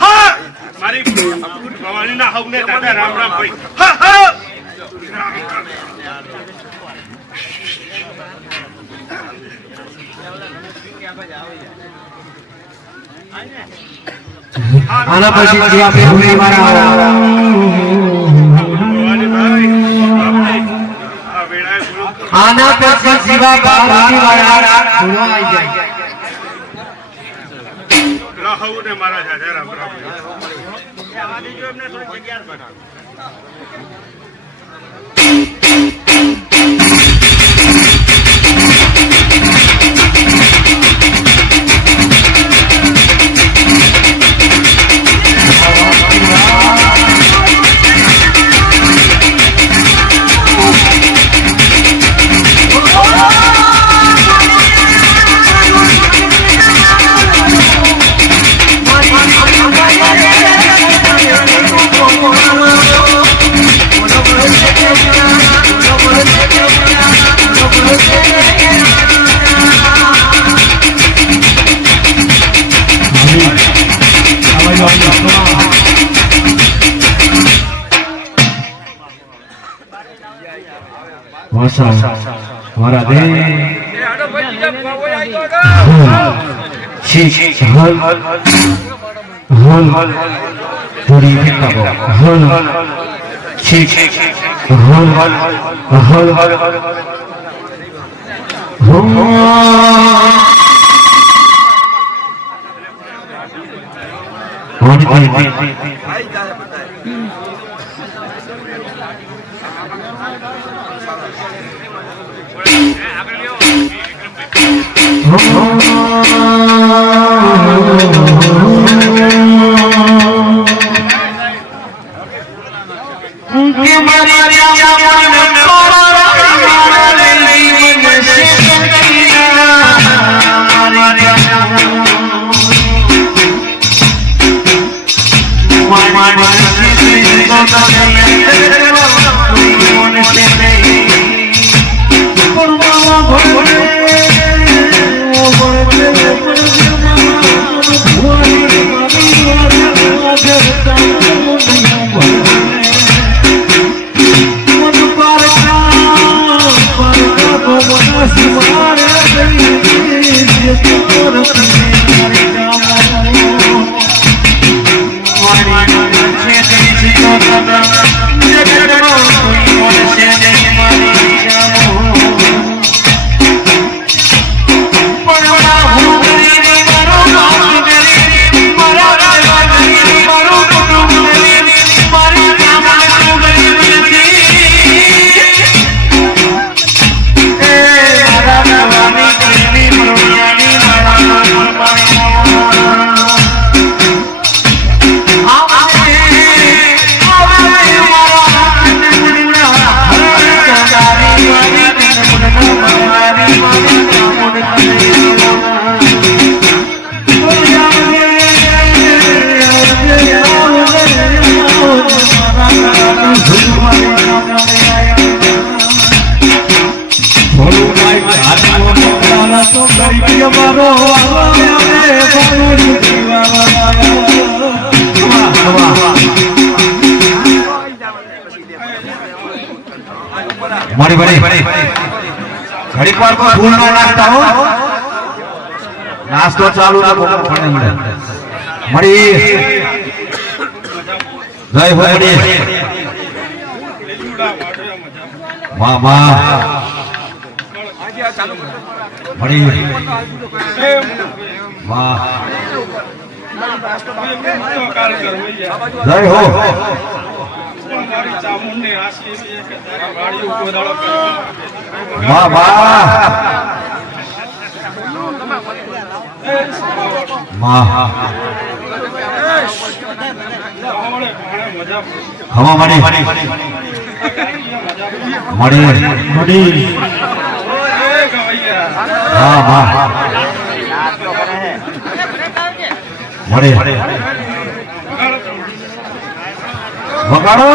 હા મારી ભવાનીના હવને દાદા રામ રામ ભાઈ. હા હા આના પછી જીવા ફેમિલી વાળા આના પછી જીવા ફેમિલી વાળા થોડો આવી જાય રહો ને મારા સાથે રામ રામ. આવાદી જો એમને થોડી જગ્યા બનાવ. हमारा दे पूरी मड़ी बड़ी घड़ी पर को फूल ना नाचता हो नाचतो चालू ना को पड़ने मिले मड़ी जय हो मड़ी वाह वाह मड़ी वाह जय हो वाह वाह वाह हवा मड़ी मड़ी मड़ी वाह वाह मड़ी वगाड़ो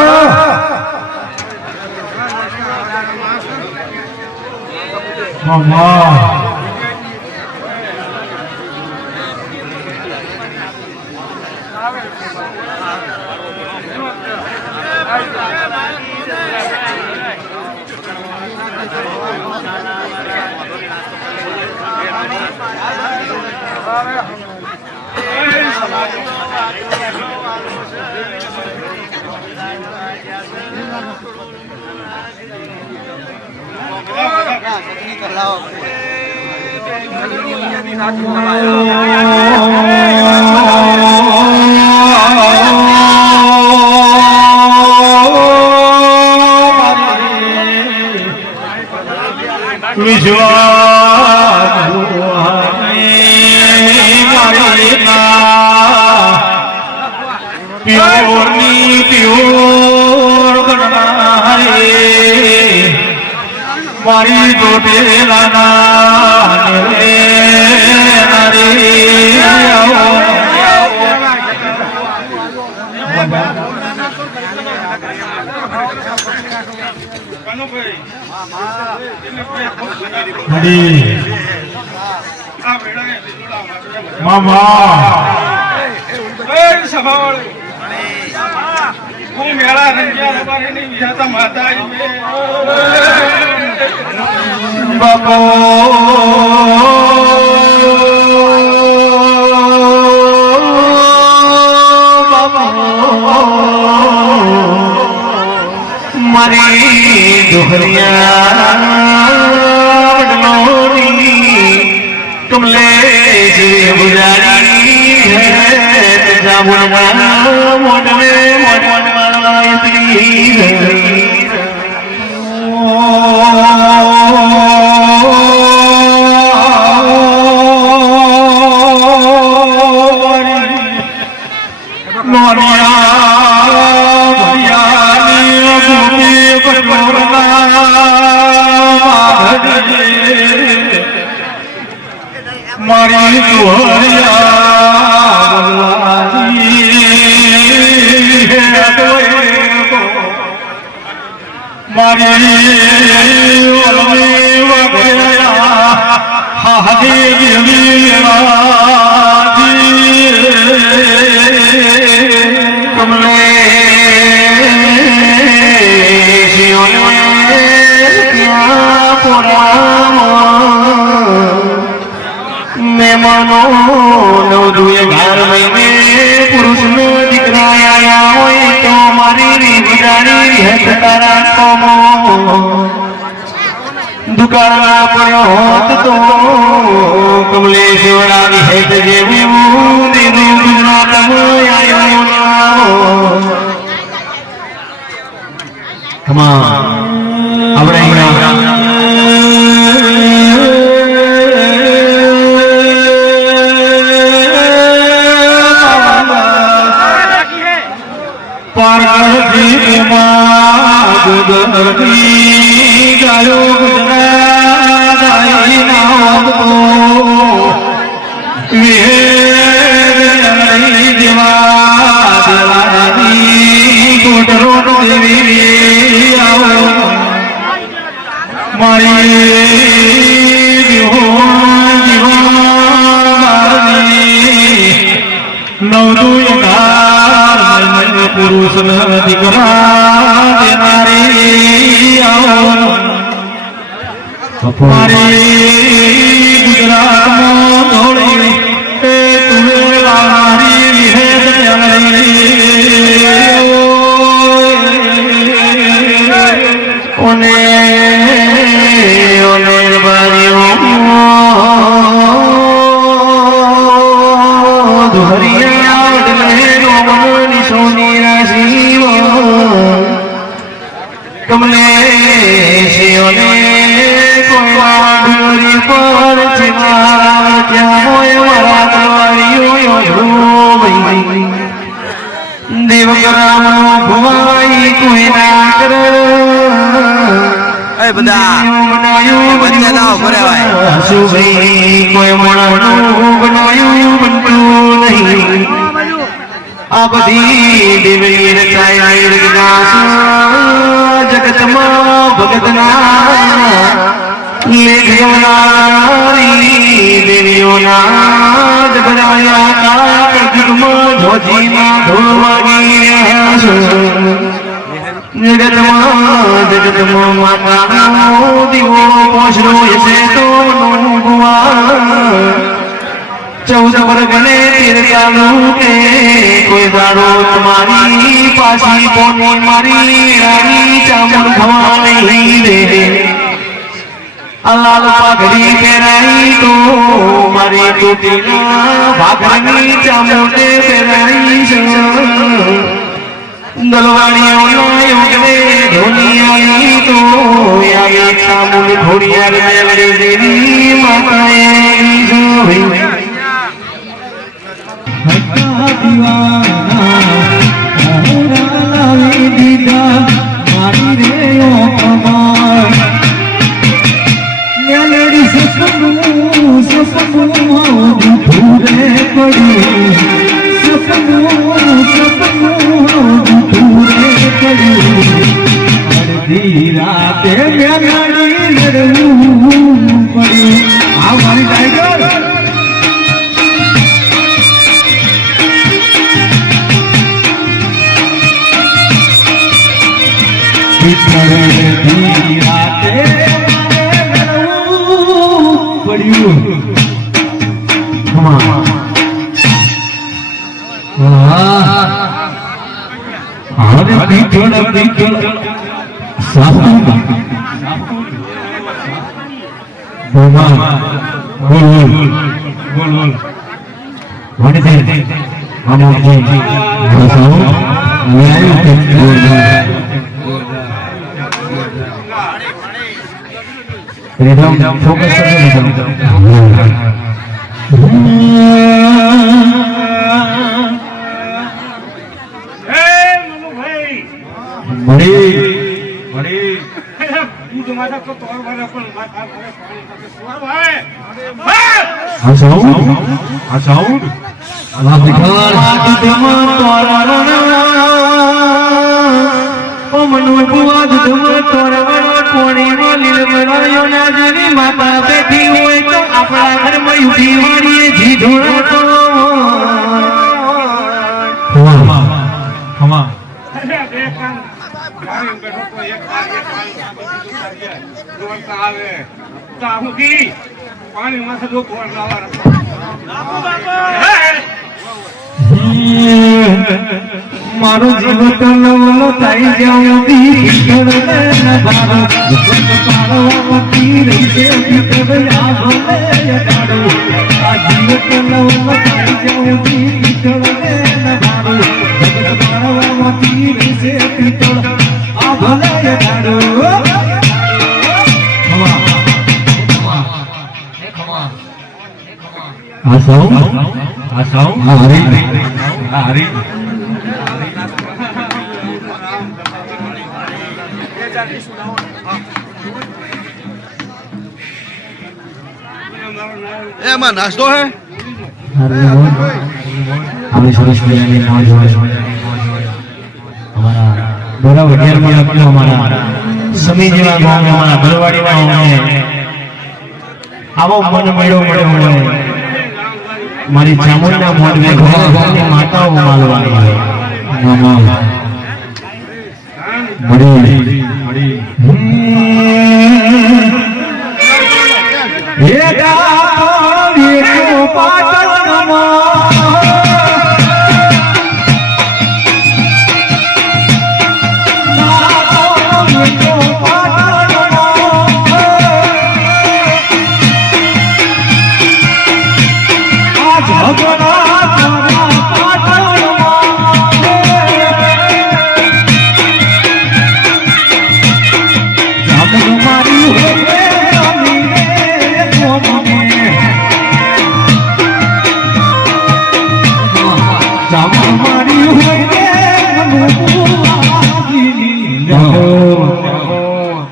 મારી જોટેલાના રે હું મેળા રંગ્યા રબારી ની વિજાતા માતા બાપો મારી દોહરિયા કમલે જે ગુજારી મોટવે મારી મહેમાનો નવદુએ 11 મહિને પુરુષનો દીકરા આયા હોય તો મારી વિદારી હેત તારા કોમો દુકાળા પડ્યો હોત તો કમલેશ્વરાની હેત જેવું દીદી ગુજરાતમાં આવ્યો આપણે ગાયો ગુજરાત આઈ નામ વિહે દેવા દેવાની કોટરો દેવી આવો મારી જીવાની નવદુય પુરુષ દીકરા દેનારી મારી ગુજરાતમાં ધોળી તુવે લારી વિહેદ ઓને ઓને બારીઓ કમલેશિયોને કોઈ વાડુરી પર ચિમારા ક્યાં હોય મારા દ્વારીઓ દેવગ્રામનો ભવાઈ કોઈ ના કર એ બધા બનાયું સુભાઈ કોઈ મોણાનું બનાયું બનતું નહીં આ બધી દેવી રચાયા જગતમાં ભગતના લેખનારી દેવીઓના જગરાયા કાળમાં ધોજીમાં ધોવાગી જગતમાં માતાનો દીવો પોષરો હશે તો ભગવાન 14 વર્ગને તીરચાનું કે કોઈ દાડો તમારી પાછી પોની મારી રાણી ચામુંડ ખવા નહીં રે લાલ પાઘડી પહેરાઈ તો મારી તૂટીના ભાગની ચામુંડે પહેરાઈ છે દલવાણીઓના યોગને ધોનિયાઈ તો યાર ચામુંડ ઘોડિયાર મેલડી દેવી માતાએ જોઈ રાતે મેલડી લડવું પડ્યું આ મારી ટાઈગર રાતે પડ્યું ફોકસ માતા બેઠી હોય તો આપણા ઘરમાં ઉઠી વાળીએ જીધોડા તો મારું જીવન નવલો થઈ જાઉં જીવન એમાં નાસ્તો હે અમે સરસ મજાની મોજ હોય અમારા બોરા વડિયારમાં લખજો અમારા સમી જેવા ગામ અમારા બલવાડીમાં અમે આવો મન મળ્યો હોય મારી ચામુંડના મોઢે ઘરની માતાઓ માલવાની હોય મળી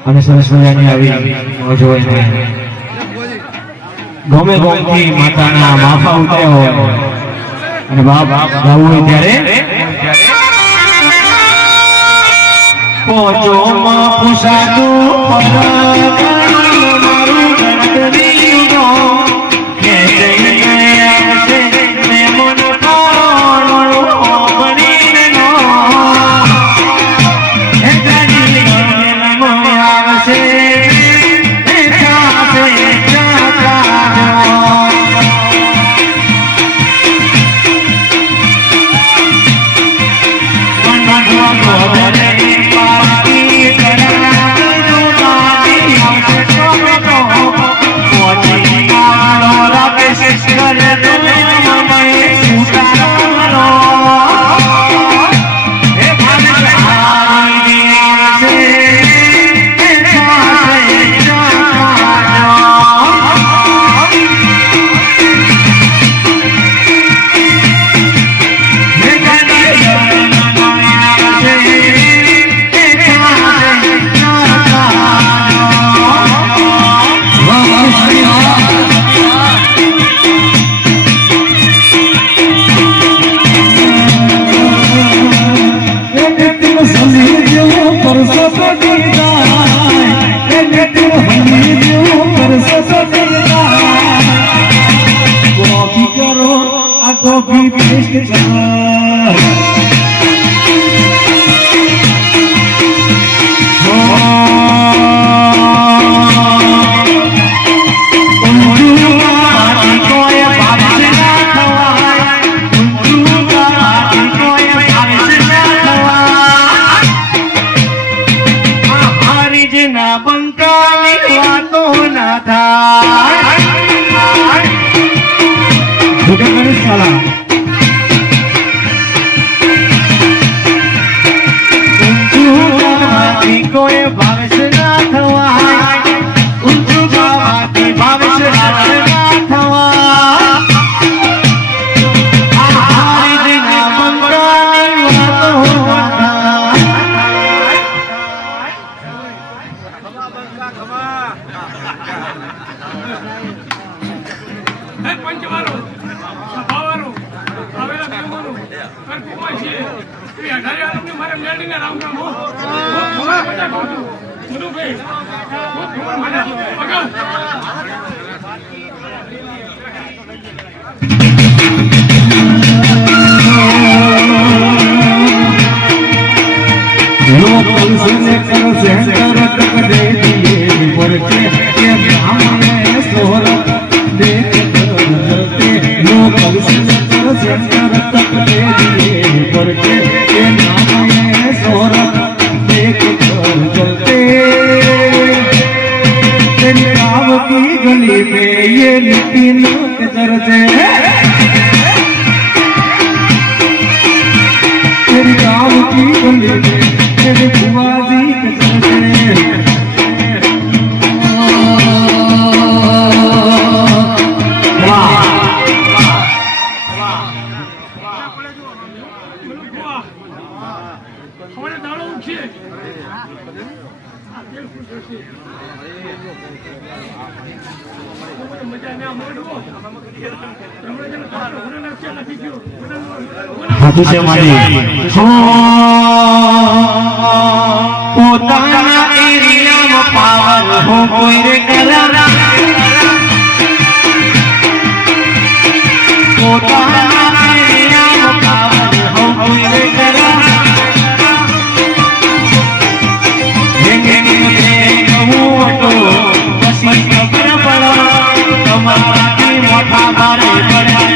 અને સરસ મજાની આવી મોજ હોય ગમે ગોમથી માતાના માફા ઉતર્યા હોય અને બાપ ગાવું હોય ત્યારે પહોંચો માં પુસાદું મારું ગણતરી કે જઈને આવશે મેમન સસોટી જાય એને તું હમી જેવું કર સસોટી જાય કોફી કરો આ કોફી પેસ્ટ કરો गली में ये नितिन करते तेरी गाँव की गली में तेरी बुआजी करते हाथों से मारी पोताना एरिया में पावर हो कोई रे करा पोताना एरिया में पावर हो कोई रे करा तो बसी खबर पड़ा तुम्हारा की मोटा बारे बड़ा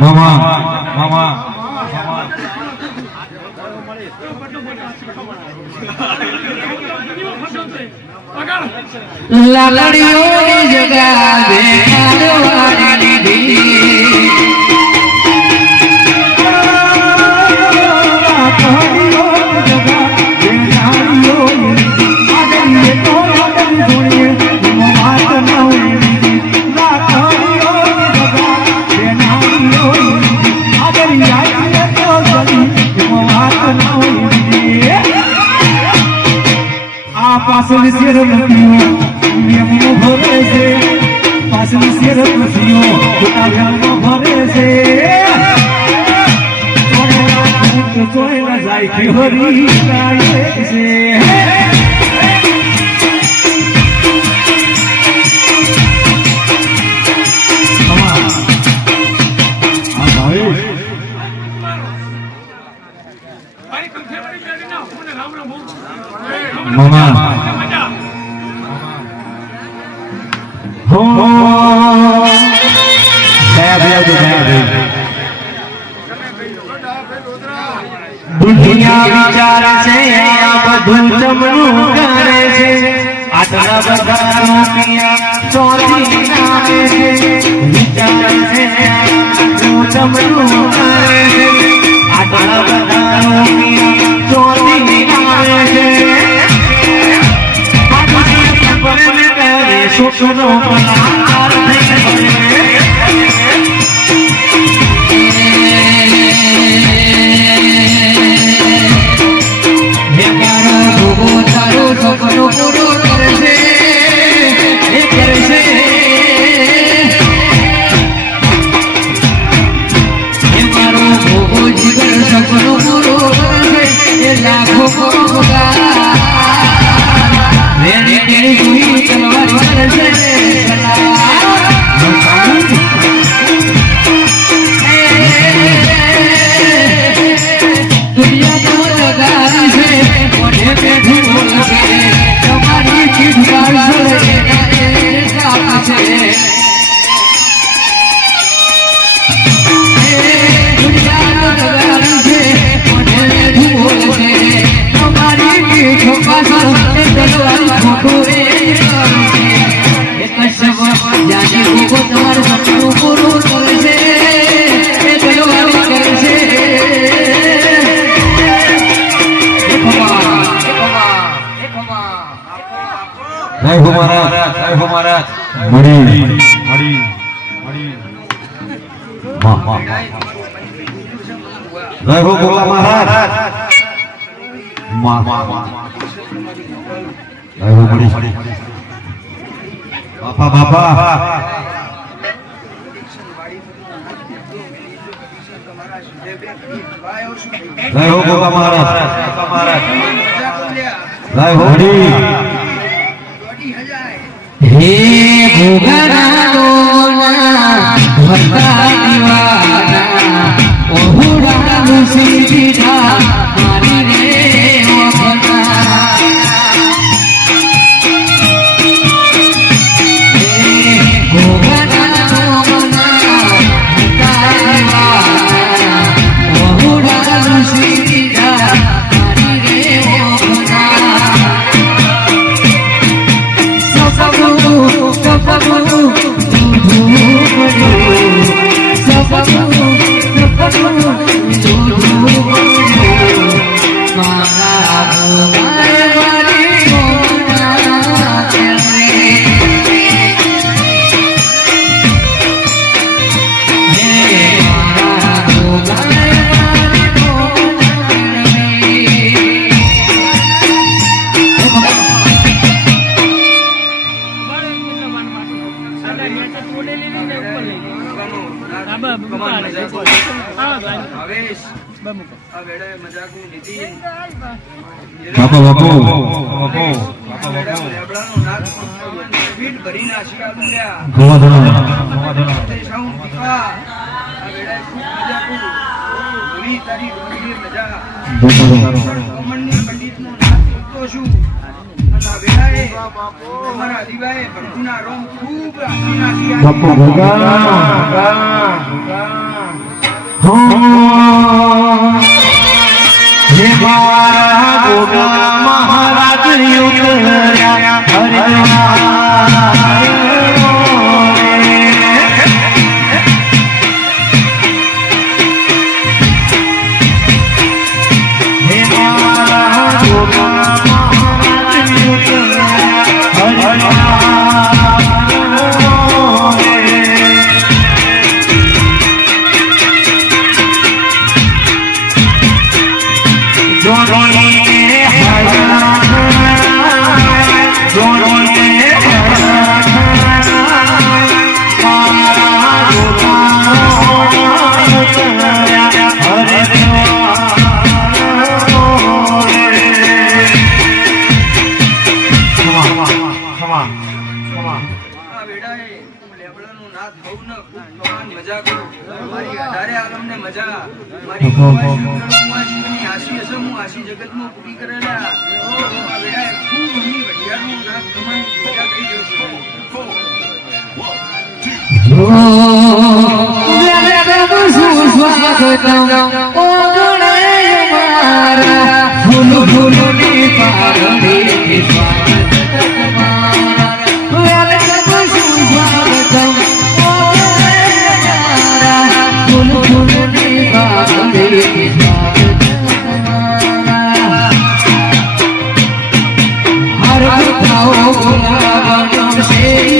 मामा मामा लालड़ियों जगह बेकारवारी दी पासल सिर रखियो नियम भरे से पासल सिर रखियो नियम भरे से तो सोएगा जाय के हरी काले से मामा हो दुनिया विचार से બધું જમણું કરે છે આટલા બધા રૂપિયા ચોરી નાખે છે વિચાર છે બધું જમણું કરે છે આટલા બધા રૂપિયા ચોરી નાખે છે સુખનો પલાકાર થઈ જય હો ગોગા મહારાજ જય હો મળી બાપા બાપા જય હો ગોગા મહારાજ જય હો મળી હે ભોગરાનો ના ભરતા દીવાના ઓહુડા મુસીધા મારી રે વફના હે ભોગરાનો ના ભરતા દીવાના ઓહુડા મુસીધા મારી રે વફના બાપા બાપુ મહારાજ હર ખાઓ ગુલાબ સે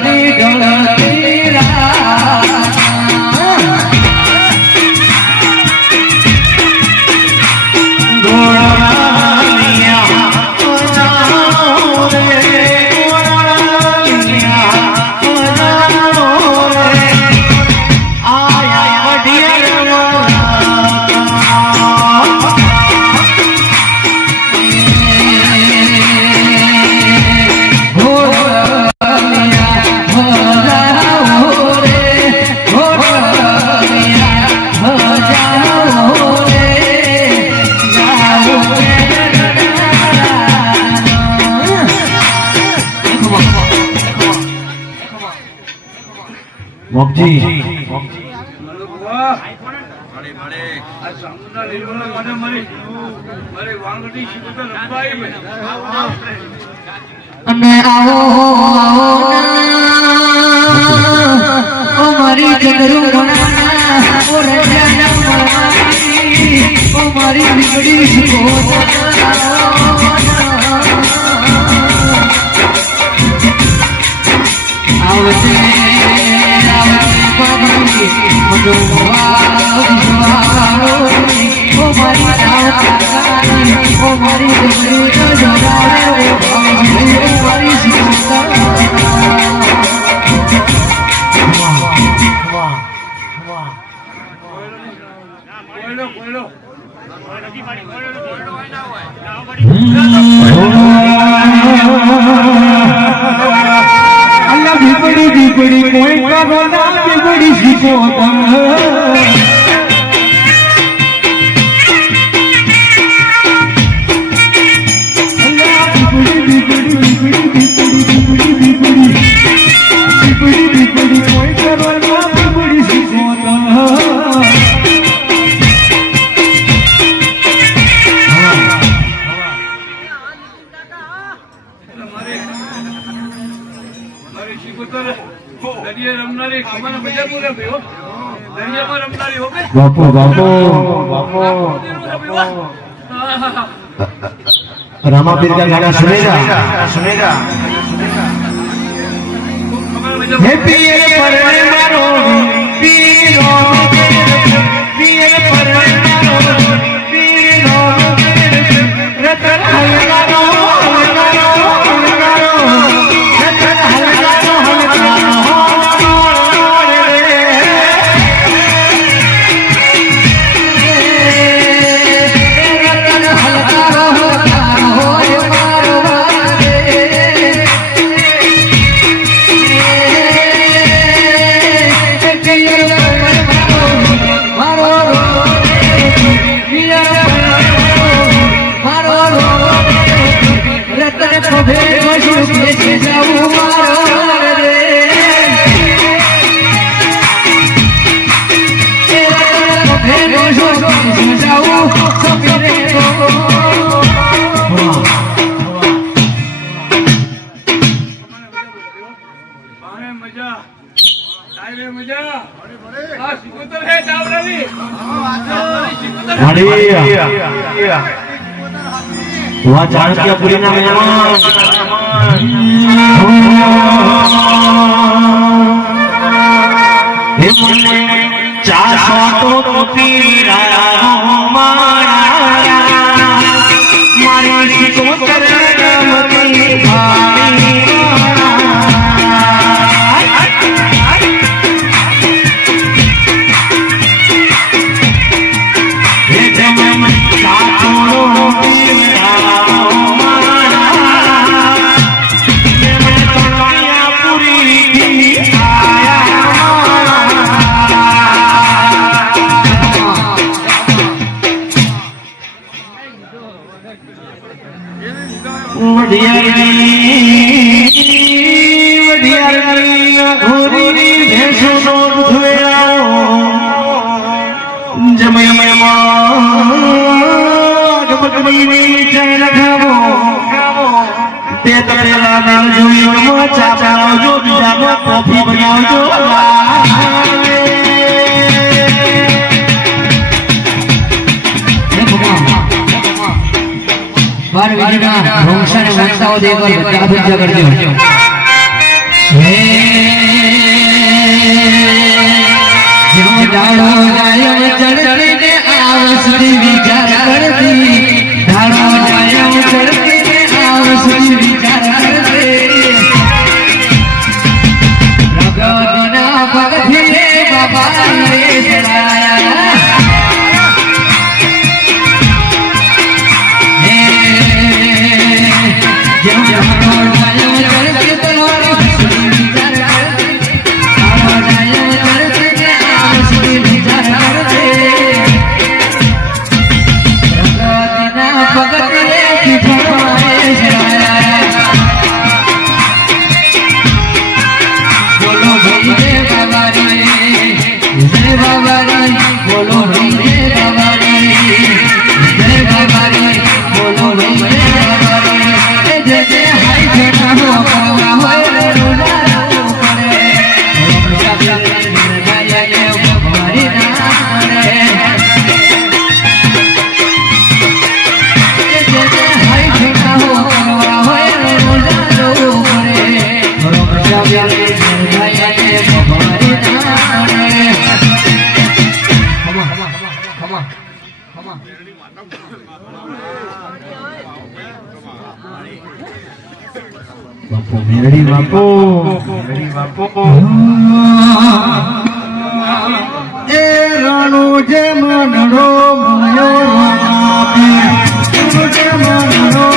ઢળતી ઢળતી રાત મોક્ષજી અને આવો ઓ મારી ચંદ્રુ ગણાના ઓ રજાના મારી ઓ મારી બીગડી આવતે ઓ મારી અલ્લાહ બીપડી બીપડી કોઈ કરો ના બીપડી શીખો બાપુ બાપુ બાપુ रामापीर का गाना सुनेगा हे पिए परणे मारो पीरो पिए परणे मारो पीरो रतन हलगारो हलगारो हलगारो रतन हलगारो हलगारो वहाँ चाणक्यपुरी ना मेहमान चासो तो पीरा मारी सोचर બાપુ મેરડી બાપુ મેરડી બાપુ એ રાણો જે મનડો મોયો જે મનડો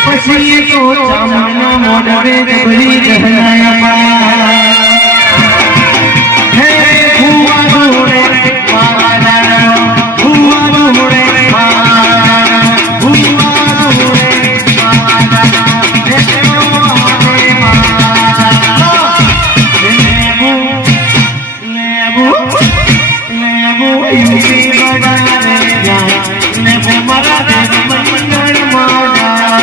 પછી તો ચામના મોઢે બળી જહનાયા હે ફુવા દોડે મારા ફુવા દોડે મારા ફુવા દોડે મારા હે દોડે મારા લેબુ લેબુ લેબુ ઇસી બગાને જા લેબુ મારા દે મંગળ મારા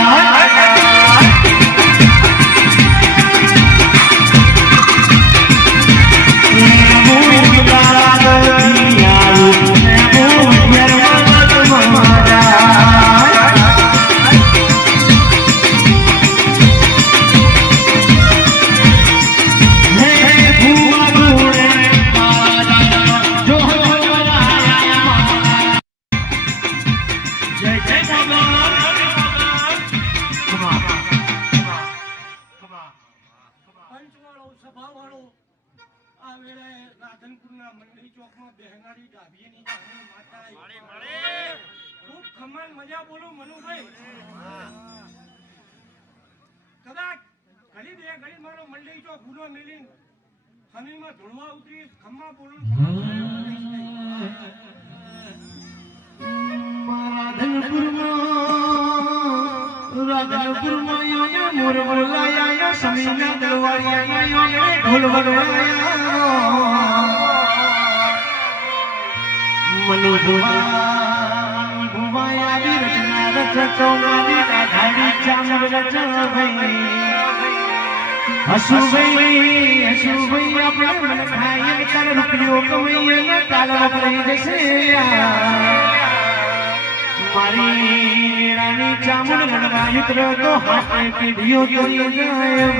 મારી રાણી ચામુંડ લડવા યુત્ર તો હાથે પીઢીઓ કરી જાય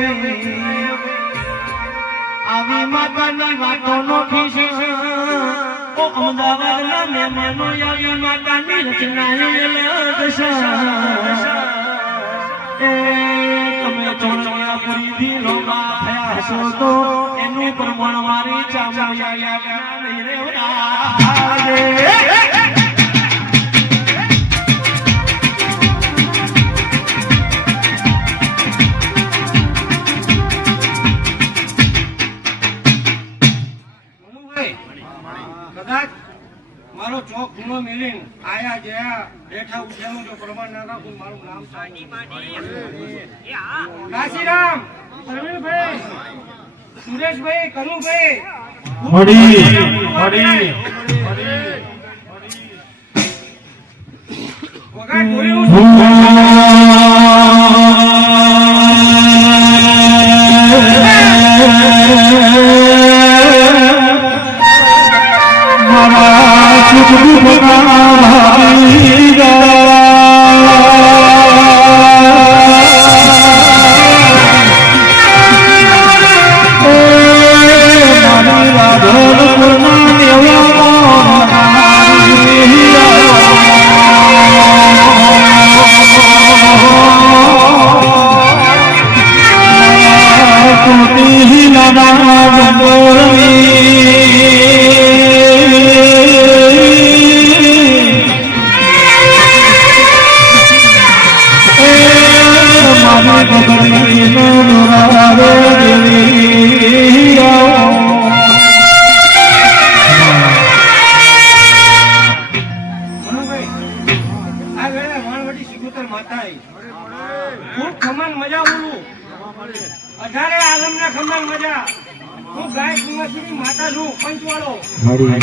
આવી માતાની વાતો નો ખીશ ઓ અમદાવાદના મહેમાનો આવી માતાની રચના તમે ચોણિયાપુરી થી લોગા થયા હશો તો એનું પ્રમાણ મારી ચામુંડ મારો ચોક ખૂણો મેલીન આયા ગયા બેઠા ઉઠ્યાનું જો પ્રમાણ ના રાખું મારું નામ કાશીરામ, પ્રવીણભાઈ, સુરેશભાઈ, કનુભાઈ વગર જોયું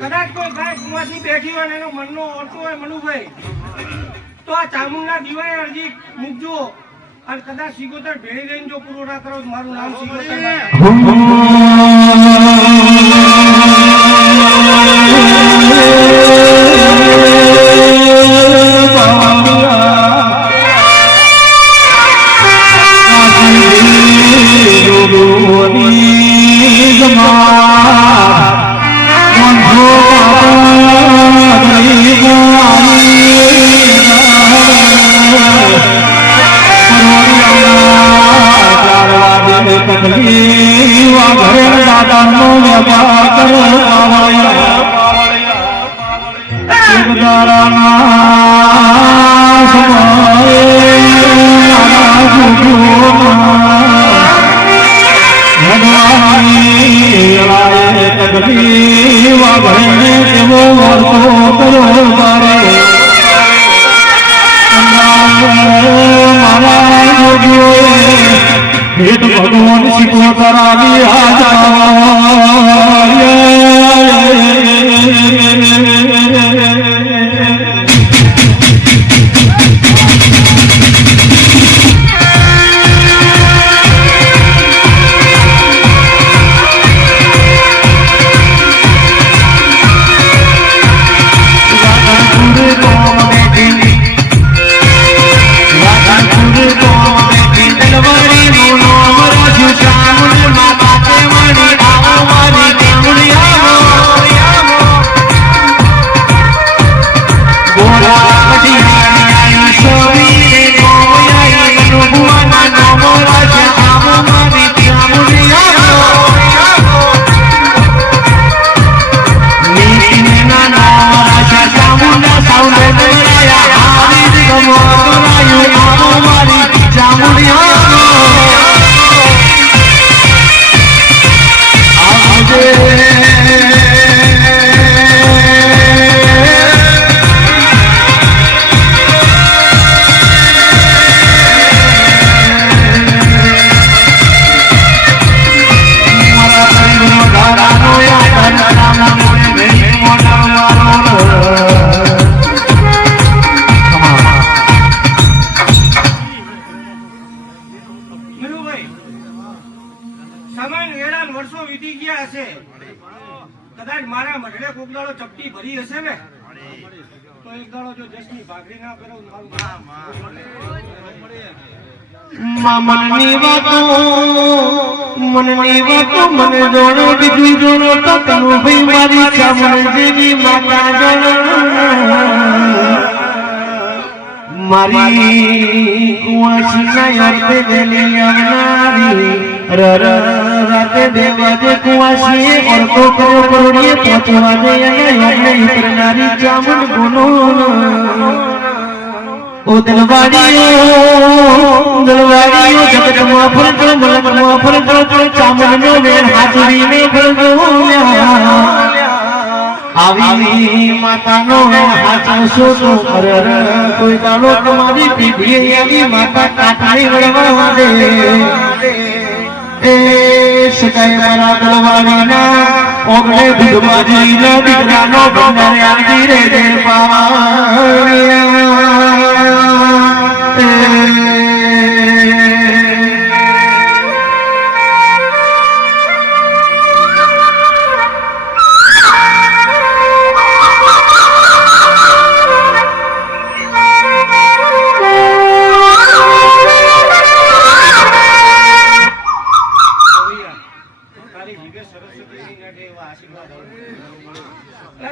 કદાચ કોઈ ગાય કુંવાસી બેઠી હોય એનો મનનો ઓળતો હોય મનુભાઈ તો આ ચામુંડના દીવાએ અરજી મૂકજો અને કદાચ સિગોતર ભેળી લઈને જો પૂરો ના કરો મારું નામ સિગોતર ભગવાન શીખો સમય વેળા વર્ષો વીતી ગયા હશે, કદાચ મારા મઢડે કોક દાડો ચપટી ભરી હશે ને, તો એક દાડો જો જસની ભાગરી ના કરો મનની વાતો મને જોડો બીજું જોડો તો તનુ ભાઈ મારી ચામુંડ દેવી માતા જોડો મારી કુંવાસી ના યાર્તે વેલી આવનારી રાતે 2 વાગે કુંવાસીએ ઓળખો કર્યો પરોડીએ 5 વાગે એને ઉતરનારી ચામુંડ બોલો ઓ દલવાડીઓ જગતમાં ફરતો મલકમાં ફરતો ચામુંડનો વેણ હાજરીને ફરતો આવી માતાનો હાચવશો તો કોઈ દાડો તમારી પીઠીએ આવી માતા કાટાળી વળવા દે એ સદાય મારા દલવાડીના ઓગણે ભીડમાજીના દીકરાનો ભંડારે આવી રે દે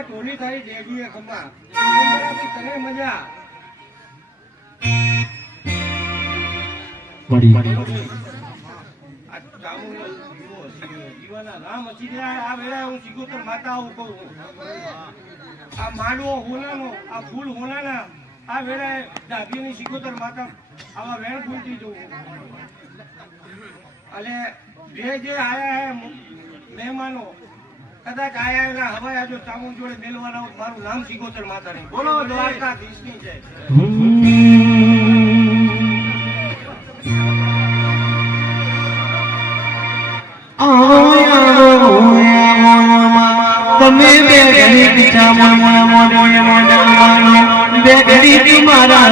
ટોલી તારી દેવી ખંભા તને મજા જીવાના રામ હસી રહ્યા. આ વેળા હું સિગોતર માતા આવું કહું, આ માંડવો હોનાનો, આ ફૂલ હોનાના, આ વેળાએ ડાભીની સિગોતર માતા આવા વેણ ફૂલતી જોઉં. અને જે આયા હે મહેમાનો કદાચ આયા એના હવાયા જો ચામુંડ જોડે મેલવાના હોય, મારું નામ સિગોતર માતા નહીં. બોલો દ્વારકાધીશની જય. તમે બે ઘડી ચામુંડ બે ઘડી મારા